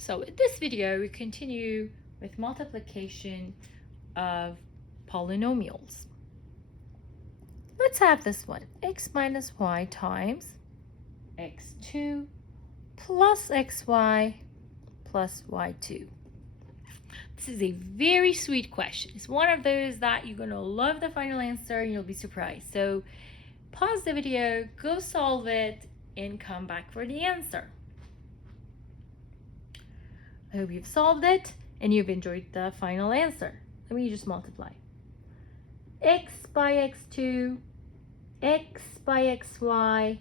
So in this video, we continue with multiplication of polynomials. Let's have this one, x minus y times x2 plus xy plus y2. This is a very sweet question. It's one of those that you're going to love the final answer and you'll be surprised. So pause the video, go solve it, and come back for the answer. I hope you've solved it and you've enjoyed the final answer. Let me just multiply. X by x2, x by xy,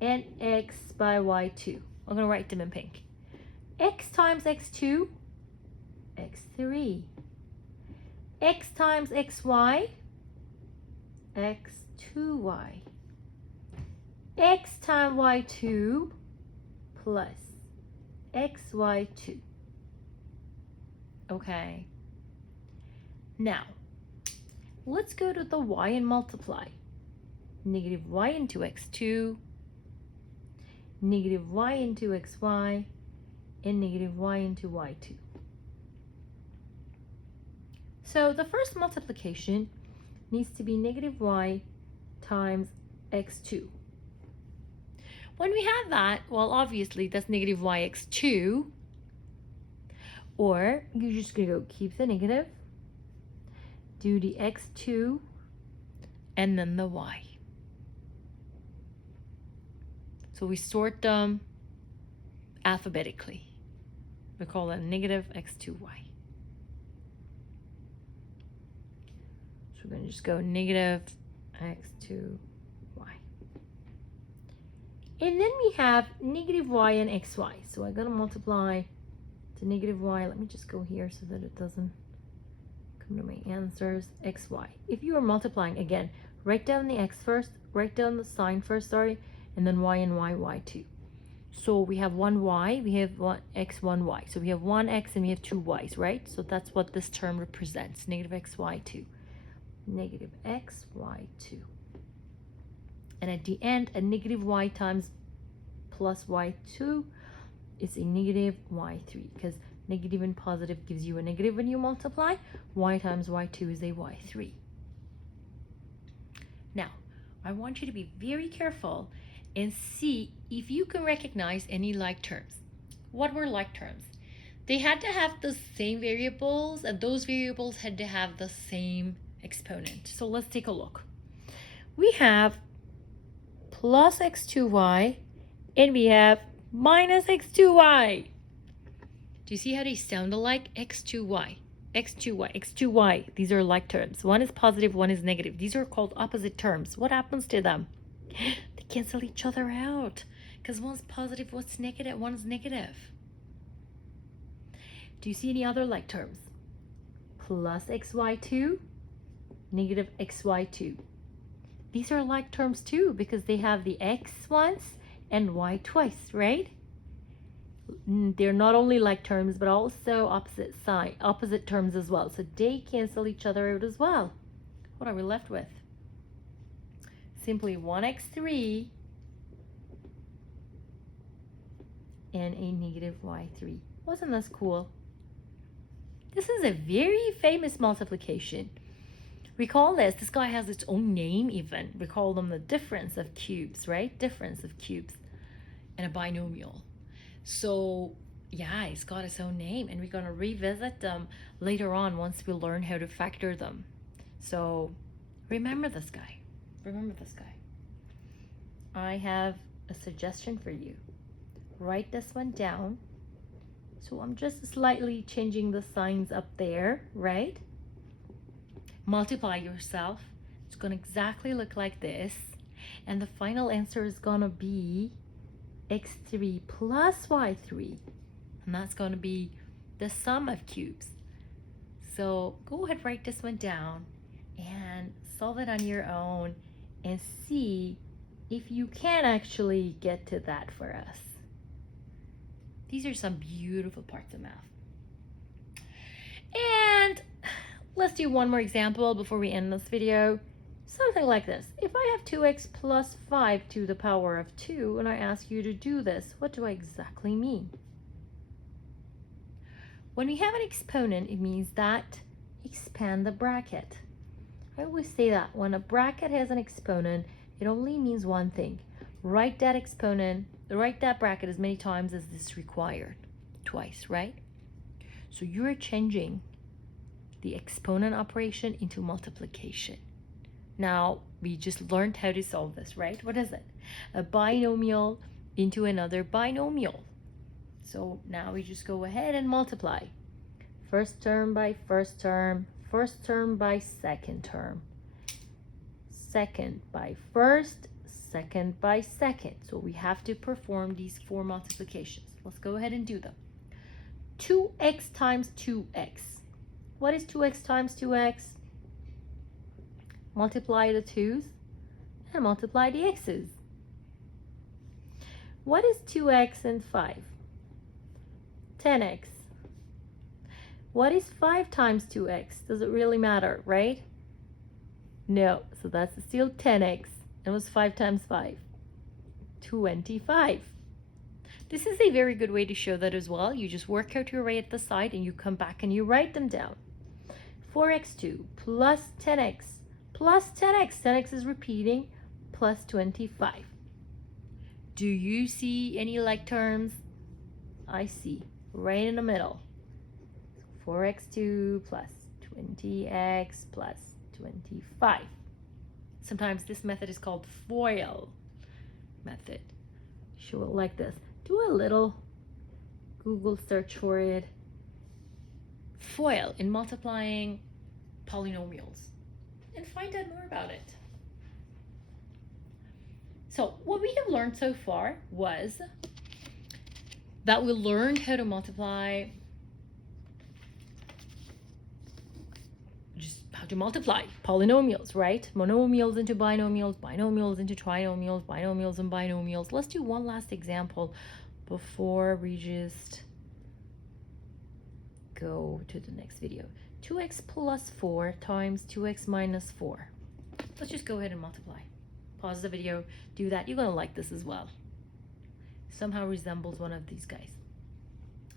and x by y2. I'm going to write them in pink. X times x2, x3. X times xy, x2y. X times y2 plus xy2. Okay. Now, let's go to the y and multiply. Negative y into x2, negative y into xy, and negative y into y2. So the first multiplication needs to be negative y times x2. When we have that, well, obviously that's negative y x2, or you're just going to go keep the negative, do the x2, and then the y. So we sort them alphabetically. We call it negative x2y. So we're going to just go negative x2y. And then we have negative y and xy. So I'm going to multiply to negative y. Let me just go here so that it doesn't come to my answers. Xy. If you are multiplying, again, write down the x first, write down the sign first, sorry, and then y and y, y2. So we have one y, we have one x, one y. So we have one x and we have two y's, right? So that's what this term represents, negative x, y2. Negative x, y2. And at the end, a negative y times plus y2 is a negative y3, because negative and positive gives you a negative when you multiply. Y times y2 is a y3. Now, I want you to be very careful and see if you can recognize any like terms. What were like terms? They had to have the same variables, and those variables had to have the same exponent. So let's take a look. We have plus x2y and we have minus x2y. Do you see how they sound alike? x2y, x2y, x2y. These are like terms. One is positive, one is negative. These are called opposite terms. What happens to them? They cancel each other out because one's positive, one's negative, one's negative. Do you see any other like terms? Plus xy2, negative xy2. These are like terms too because they have the x once and y twice, right? They're not only like terms but also opposite terms as well. So they cancel each other out as well. What are we left with? Simply 1x3 and a negative y3. Wasn't this cool? This is a very famous multiplication. We call this guy has its own name even. We call them the difference of cubes, right? Difference of cubes and a binomial. So yeah, it's got its own name and we're going to revisit them later on once we learn how to factor them. So remember this guy. Remember this guy. I have a suggestion for you. Write this one down. So I'm just slightly changing the signs up there, right? Multiply yourself. It's going to exactly look like this. And the final answer is going to be x3 plus y3. And that's going to be the sum of cubes. So go ahead, write this one down and solve it on your own and see if you can actually get to that for us. These are some beautiful parts of math. And let's do one more example before we end this video. Something like this. If I have 2x plus 5 to the power of 2 and I ask you to do this, what do I exactly mean? When we have an exponent, it means that expand the bracket. I always say that when a bracket has an exponent, it only means one thing. Write that bracket as many times as is required. Twice, right? So you're changing the exponent operation into multiplication. Now, we just learned how to solve this, right? What is it? A binomial into another binomial. So now we just go ahead and multiply. First term by first term by second term. Second by first, second by second. So we have to perform these 4 multiplications. Let's go ahead and do them. 2x times 2x. What is 2x times 2x? Multiply the 2's and multiply the x's. What is 2x and 5? 10x. What is 5 times 2x? Does it really matter, right? No, so that's still 10x. And what's 5 times 5? 25. This is a very good way to show that as well. You just work out your array at the side and you come back and you write them down. 4x2 plus 10x plus 10x. 10x is repeating, plus 25. Do you see any like terms? I see, right in the middle. 4x2 plus 20x plus 25. Sometimes this method is called FOIL method. Show it like this. Do a little Google search for it. FOIL in multiplying polynomials and find out more about it. So what we have learned so far was that we learned how to multiply, polynomials, right? Monomials into binomials, binomials into trinomials, binomials and binomials. Let's do one last example before we just go to the next video. 2x plus 4 times 2x minus 4. Let's just go ahead and multiply. Pause the video, do that. You're gonna like this as well. Somehow resembles one of these guys.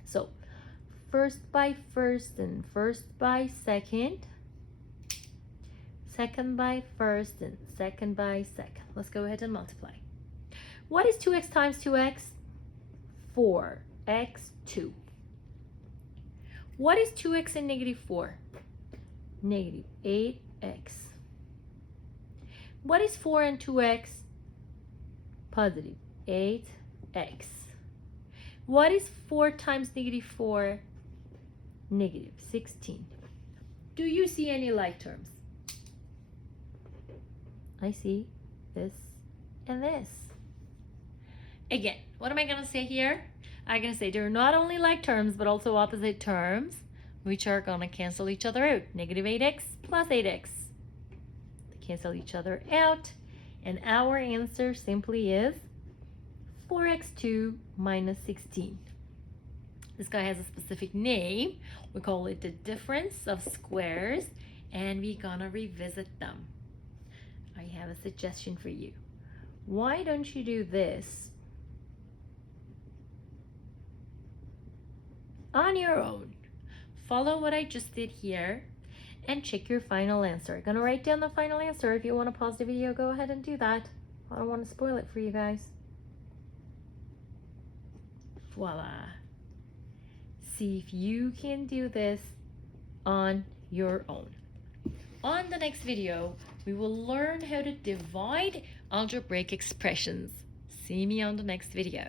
So first by first and first by second. Second by first and second by second. Let's go ahead and multiply. What is 2x times 2x? 4x2. What is 2x and negative 4? Negative 8x. What is 4 and 2x? Positive 8x. What is 4 times negative 4? Negative 16. Do you see any like terms? I see this and this. Again, what am I going to say here? I'm going to say there are not only like terms, but also opposite terms, which are going to cancel each other out. Negative 8x plus 8x. They cancel each other out. And our answer simply is 4x2 minus 16. This guy has a specific name. We call it the difference of squares, and we're going to revisit them. I have a suggestion for you. Why don't you do this on your own? Follow what I just did here and check your final answer. I'm gonna write down the final answer. If you want to pause the video, go ahead and do that. I don't want to spoil it for you guys. Voila. See if you can do this on your own. On the next video, we will learn how to divide algebraic expressions. See me on the next video.